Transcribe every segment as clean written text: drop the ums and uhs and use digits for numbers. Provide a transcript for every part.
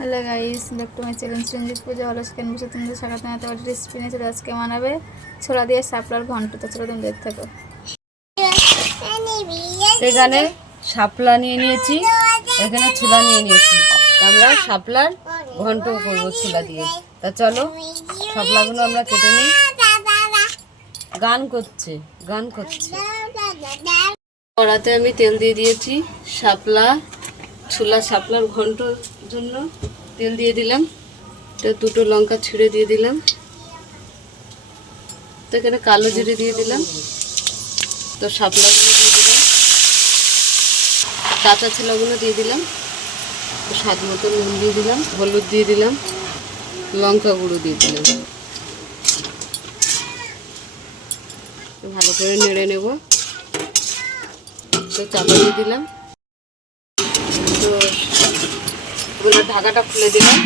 Hello guys, back to my channel Ranjit Puja. হলো সেখানে বসে তোমাদের স্বাগত জানাতে পারি। রেসিপি নিয়ে চলে আজকে বানাবে ছোলা দিয়ে শাপলার ঘন্ট। তো চলো তুমি দেখতে থাকো। এখানে শাপলা নিয়ে নিয়েছি, এখানে ছোলা নিয়ে নিয়েছি। আমরা শাপলার ঘন্ট করবো ছোলা দিয়ে। তা চলো শাপলাগুলো আমরা কেটে নিই। গান করছে। কড়াতে আমি তেল দিয়ে দিয়েছি। শাপলার ঘন্টর জন্য তেল দিয়ে দিলাম। তো দুটো লঙ্কা ছিঁড়ে দিয়ে দিলাম। তো এখানে কালো জিরে দিয়ে দিলাম। তো শাপলাগুলো দিয়ে দিলাম, কাঁচা ছোলাগুলো দিয়ে দিলাম, স্বাদ মতো নুন দিয়ে দিলাম, হলুদ দিয়ে দিলাম, লঙ্কা গুঁড়ো দিয়ে দিলাম। ভালো করে নেড়ে নেব। তো চাপা দিয়ে দিলাম। তো এবার ঢাকাটা খুলে দিলাম।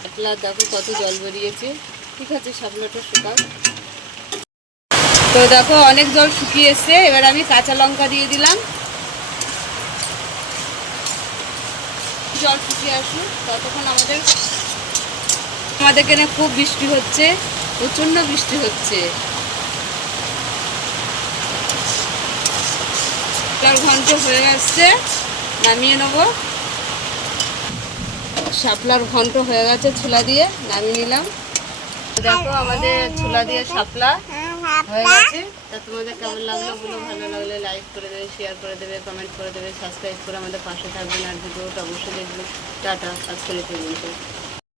শাপলা দেখো কত জল বেরিয়েছে। ঠিক আছে, শাপলাটা শুকাও। তো দেখো অনেক জল শুকিয়ে এসছে। এবার আমি কাঁচা লঙ্কা দিয়ে দিলাম। জল শুকিয়ে আসুক ততক্ষণ আমাদের এখানে খুব বৃষ্টি হচ্ছে, প্রচণ্ড বৃষ্টি হচ্ছে। শাপলার ঘন্ট হয়ে গেছে, নামিয়ে নেব। শাপলার ঘন্ট হয়ে গেছে, ছোলা দিয়ে নামিয়ে নিলাম। দেখো আমাদের ছোলা দিয়ে শাপলা হয়ে গেছে। তা তোমাদের কেমন লাগলো বলো। ভালো লাগলে লাইক করে দেবে, শেয়ার করে দেবে, কমেন্ট করে দেবে, সাবস্ক্রাইব করে আমাদের পাশে থাকবেন। আর ভিডিওটা অবশ্যই দেখবেন। টাটা, আজকের এই পর্যন্ত।